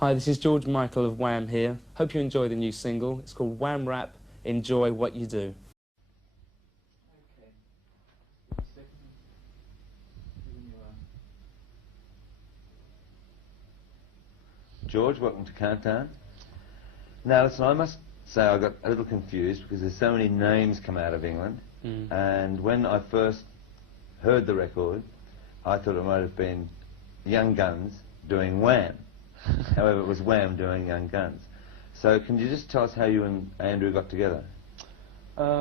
Hi, this is George Michael of Wham here. Hope you enjoy the new single. It's called Wham Rap, Enjoy What You Do. George, welcome to Countdown. Now listen, I must say I got a little confused because there's so many names come out of England, and when I first heard the record I thought it might have been Young Guns doing Wham. However, it was Wham doing Young Guns. So can you just tell us how you and Andrew got together?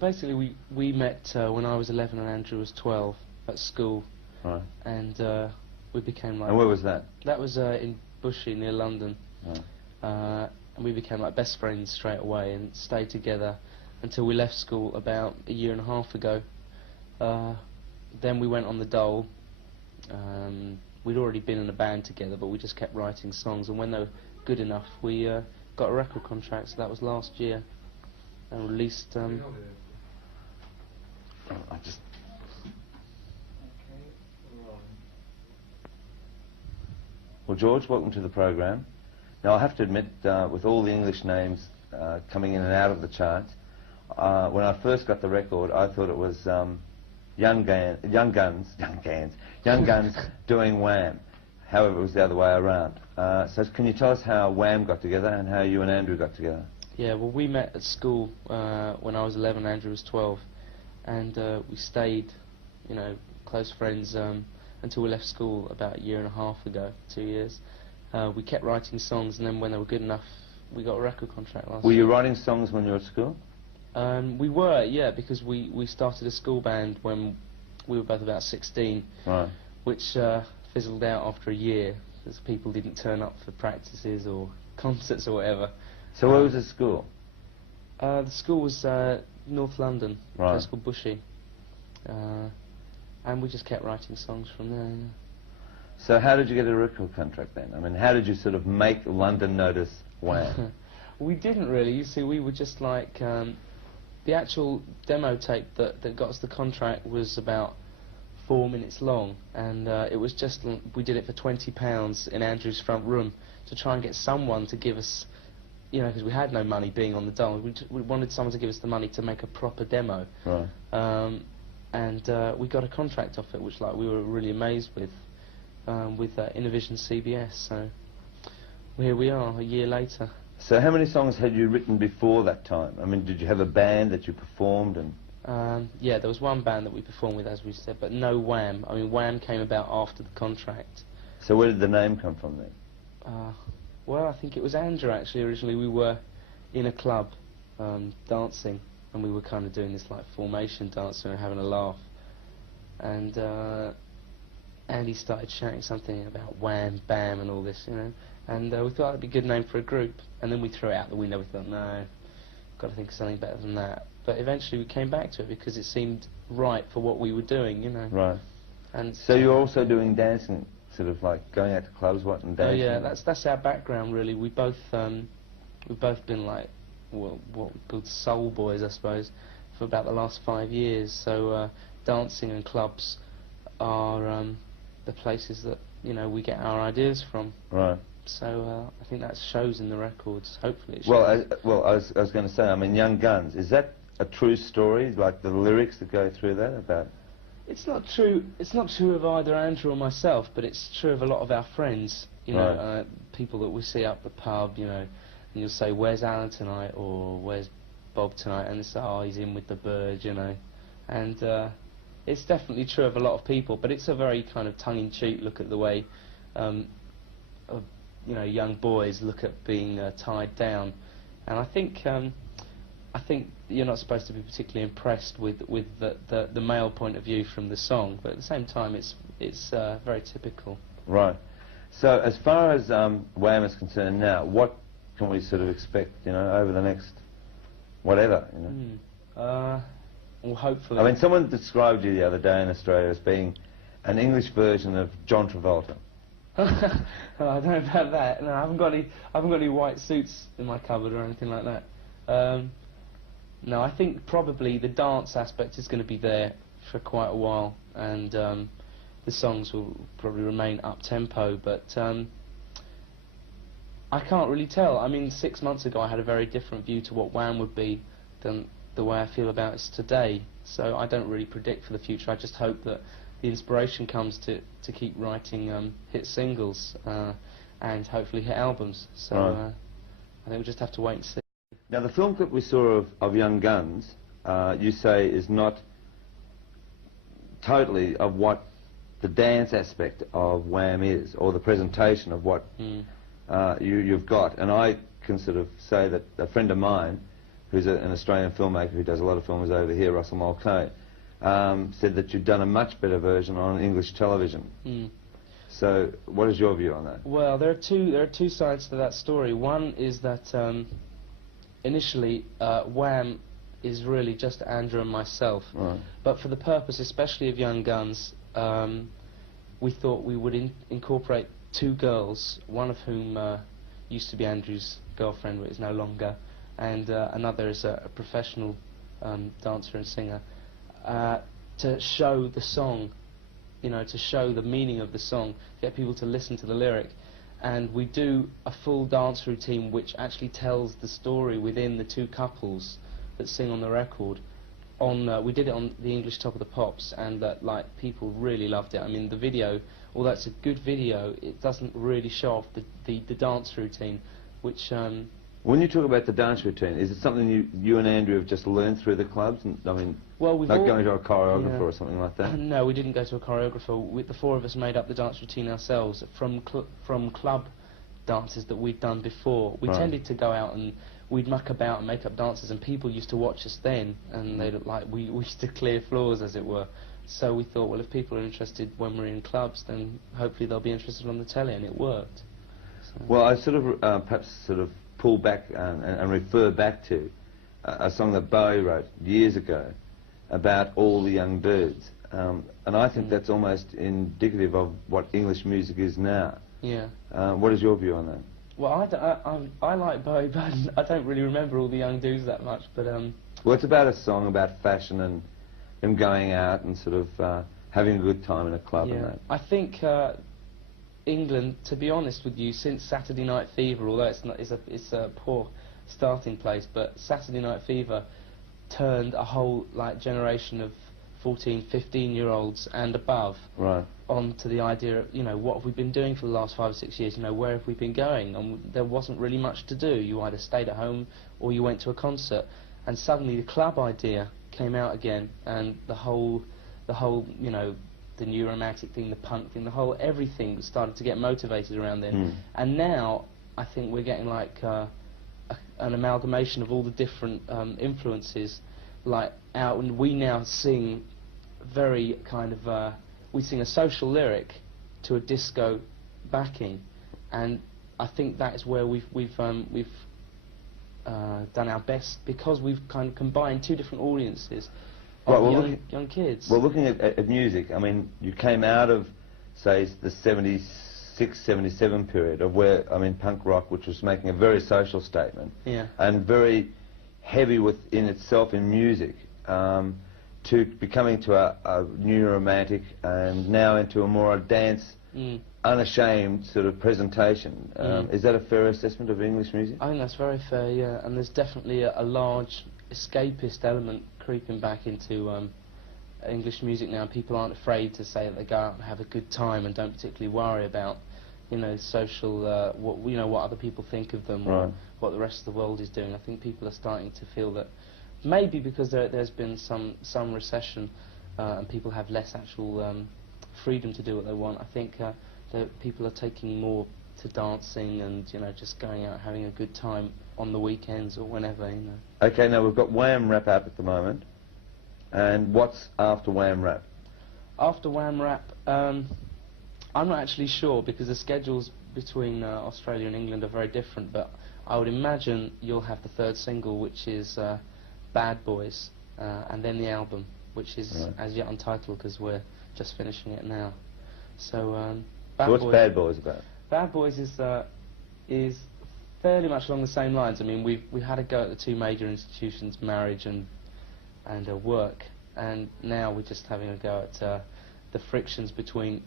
Basically we met when I was 11 and Andrew was 12 at school. Right. And we became like... And where was that? That was in Bushey near London. Right. And we became like best friends straight away and stayed together until we left school about a year and a half ago. Then we went on the dole. We'd already been in a band together, but we just kept writing songs, and when they were good enough we got a record contract, so that was last year, and released Well, George, welcome to the program. Now I have to admit, with all the English names coming in and out of the charts, when I first got the record I thought it was Young Guns doing Wham. However, it was the other way around. So can you tell us how Wham got together and how you and Andrew got together? Yeah, well, we met at school when I was 11, Andrew was 12, and we stayed, you know, close friends until we left school about a year and a half ago, 2 years. We kept writing songs, and then when they were good enough, we got a record contract last year. Were you writing songs when you were at school? We were, yeah, because we started a school band when we were both about 16, right, which fizzled out after a year, because people didn't turn up for practices or concerts or whatever. So where was the school? The school was North London, right, a place called Bushey, and we just kept writing songs from there. Yeah. So how did you get a record contract then? I mean, how did you sort of make London notice Wham? We didn't really. You see, we were just like... the actual demo tape that got us the contract was about 4 minutes long, and it was just... we did it for £20 in Andrew's front room to try and get someone to give us... You know, because we had no money being on the dole. We wanted someone to give us the money to make a proper demo. Right. And we got a contract off it, which like we were really amazed with Innovision CBS. So here we are, a year later. So how many songs had you written before that time? I mean, did you have a band that you performed and... yeah, there was one band that we performed with, as we said, but no Wham. I mean, Wham came about after the contract. So where did the name come from then? Well, I think it was Andrew, actually. Originally we were in a club dancing, and we were kind of doing this like formation dancing and having a laugh. And Andy started shouting something about Wham, Bam and all this, you know. And we thought it'd be a good name for a group, and then we threw it out the window. We thought, no, got to think of something better than that. But eventually we came back to it because it seemed right for what we were doing, you know. Right. And so you're also doing dancing, sort of like going out to clubs, what, and dancing? Oh yeah, that's our background really. We've both been like what we called soul boys, I suppose, for about the last 5 years. So dancing and clubs are the places that, you know, we get our ideas from. Right. So I think that shows in the records. Hopefully it shows. Well, I was going to say, I mean, Young Guns, is that a true story, like the lyrics that go through that about? It's not true. It's not true of either Andrew or myself, but it's true of a lot of our friends. You know, people that we see up the pub. You know, and you'll say, "Where's Alan tonight?" or "Where's Bob tonight?" and it's, "Oh, he's in with the bird," you know. And it's definitely true of a lot of people, but it's a very kind of tongue-in-cheek look at the way, you know, young boys look at being tied down. And I think you're not supposed to be particularly impressed with the male point of view from the song, but at the same time it's very typical. Right. So as far as Wham is concerned now, what can we sort of expect, you know, over the next whatever, you know? Well, hopefully. I mean, someone described you the other day in Australia as being an English version of John Travolta. I don't know about that. No, I haven't got any white suits in my cupboard or anything like that. No, I think probably the dance aspect is going to be there for quite a while, and the songs will probably remain up tempo. But I can't really tell. I mean, 6 months ago I had a very different view to what Wham would be than the way I feel about it today. So I don't really predict for the future. I just hope that the inspiration comes to keep writing hit singles and hopefully hit albums. So Right. I think we'll just have to wait and see. Now, the film clip we saw of Young Guns, you say is not totally of what the dance aspect of Wham is, or the presentation of what you've got. And I can sort of say that a friend of mine, who's an Australian filmmaker who does a lot of films over here, Russell Mulcahy, said that you'd done a much better version on English television. So, what is your view on that? Well, there are two sides to that story. One is that initially Wham is really just Andrew and myself. Right. But for the purpose, especially of Young Guns, we thought we would incorporate two girls, one of whom used to be Andrew's girlfriend but is no longer, and another is a professional dancer and singer, to show the song, you know, to show the meaning of the song, get people to listen to the lyric. And we do a full dance routine which actually tells the story within the two couples that sing on the record. We did it on the English Top of the Pops, and like people really loved it. I mean, the video, although it's a good video, it doesn't really show off the dance routine, which. When you talk about the dance routine, is it something you and Andrew have just learned through the clubs? And, I mean, well, we've not going to a choreographer or something like that? No, we didn't go to a choreographer. The four of us made up the dance routine ourselves from club dances that we'd done before. We tended to go out and we'd muck about and make up dances, and people used to watch us then, and they looked like we used to clear floors, as it were. So we thought, well, if people are interested when we're in clubs, then hopefully they'll be interested on the telly, and it worked. So. Well, I sort of perhaps sort of pull back and refer back to a song that Bowie wrote years ago about all the young birds, and I think that's almost indicative of what English music is now. Yeah. What is your view on that? Well, I like Bowie, but I don't really remember all the young dudes that much. But well, it's about a song about fashion and them going out and sort of having a good time in a club and that. I think England, to be honest with you, since Saturday Night Fever, although it's a poor starting place, but Saturday Night Fever turned a whole generation of 14, 15-year-olds and above onto the idea of, you know, what have we been doing for the last 5 or 6 years, you know, where have we been going? And there wasn't really much to do. You either stayed at home or you went to a concert. And suddenly the club idea came out again, and the whole, you know, the new romantic thing, the punk thing, everything started to get motivated around then. And now I think we're getting like an amalgamation of all the different influences out, and we now sing very kind of we sing a social lyric to a disco backing, and I think that is where we've done our best, because we've kind of combined two different audiences of young kids. Well, looking at music, I mean, you came out of, say, the 76, 77 period of where, I mean, punk rock, which was making a very social statement, and very heavy within itself in music, to becoming to a new romantic, and now into a more dance, unashamed sort of presentation. Is that a fair assessment of English music? I think that's very fair, yeah, and there's definitely a large escapist element creeping back into English music now. People aren't afraid to say that they go out and have a good time and don't particularly worry about, you know, social, what other people think of them, or what the rest of the world is doing. I think people are starting to feel that, maybe because there's been some recession and people have less actual freedom to do what they want. I think that people are taking more to dancing and, you know, just going out having a good time on the weekends or whenever, you know. Okay, now we've got Wham Rap out at the moment, and what's after Wham Rap? After Wham Rap, I'm not actually sure, because the schedules between Australia and England are very different, but I would imagine you'll have the third single, which is Bad Boys, and then the album, which is as yet untitled because we're just finishing it now. So, what's Bad Boys about? Bad Boys is fairly much along the same lines. I mean, we had a go at the two major institutions, marriage and work, and now we're just having a go at the frictions between,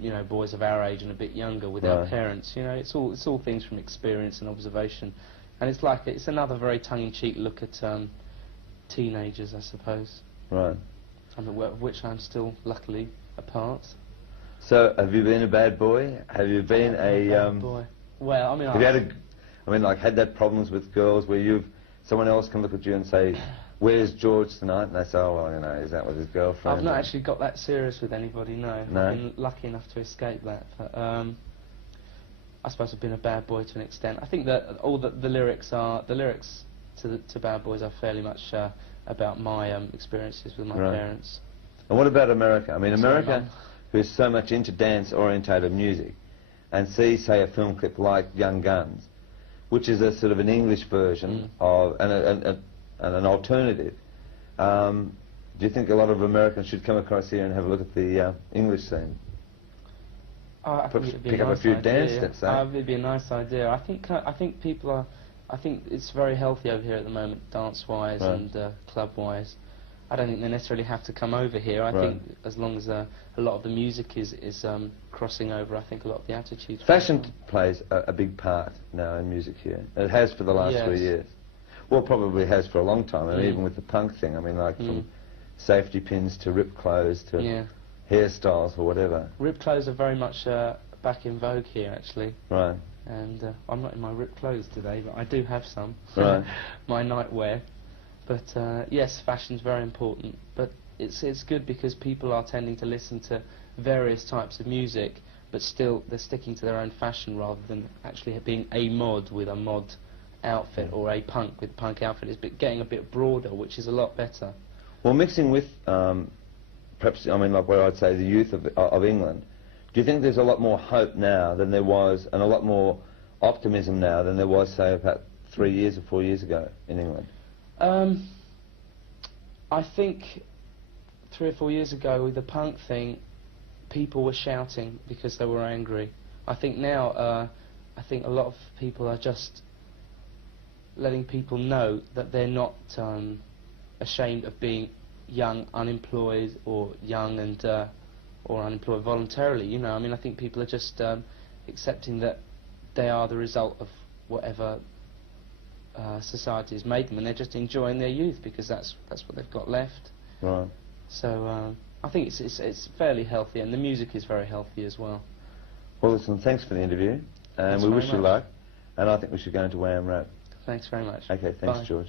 you know, boys of our age and a bit younger with our parents. You know, it's all things from experience and observation, and it's like it's another very tongue-in-cheek look at teenagers, I suppose. Right. Of which I'm still luckily a part. So, have you been a bad boy? Have you been a bad boy? Well, I mean, have you had like had that problems with girls where someone else can look at you and say, "Where's George tonight?" And they say, "Oh, well, you know, is that with his girlfriend?" I've not actually got that serious with anybody. No. No. I've been lucky enough to escape that. But, I suppose I've been a bad boy to an extent. I think that all the lyrics to Bad Boys are fairly much about my experiences with my parents. And what about America? I mean, America, who's so much into dance-orientated music, and sees, say, a film clip like Young Guns, which is a sort of an English version of an alternative. Do you think a lot of Americans should come across here and have a look at the English scene? I think it'd be pick a up nice a few idea, dance steps, eh? It'd be a nice idea. I think people are. I think it's very healthy over here at the moment, dance-wise and club-wise. I don't think they necessarily have to come over here. I think as long as a lot of the music is crossing over, I think a lot of the attitudes... Fashion plays a big part now in music here. It has for the last 3 years. Well, probably has for a long time, and even with the punk thing. I mean, like from safety pins to ripped clothes to hairstyles or whatever. Ripped clothes are very much back in vogue here, actually. Right. And I'm not in my ripped clothes today, but I do have some. Right. My nightwear. But yes, fashion's very important. But it's good because people are tending to listen to various types of music, but still they're sticking to their own fashion rather than actually being a mod with a mod outfit or a punk with a punk outfit. It's getting a bit broader, which is a lot better. Well, mixing with perhaps, I mean, like what I'd say, the youth of England, do you think there's a lot more hope now than there was, and a lot more optimism now than there was, say, about 3 years or 4 years ago in England? I think 3 or 4 years ago with the punk thing, people were shouting because they were angry. I think now, I think a lot of people are just letting people know that they're not ashamed of being young, unemployed, or young and or unemployed voluntarily. You know, I mean, I think people are just accepting that they are the result of whatever society has made them, and they're just enjoying their youth because that's what they've got left. Right. So I think it's fairly healthy, and the music is very healthy as well. Well, listen, thanks for the interview, and we wish you luck, and I think we should go into Wham Rap. Thanks very much. Okay, thanks, Bye. George.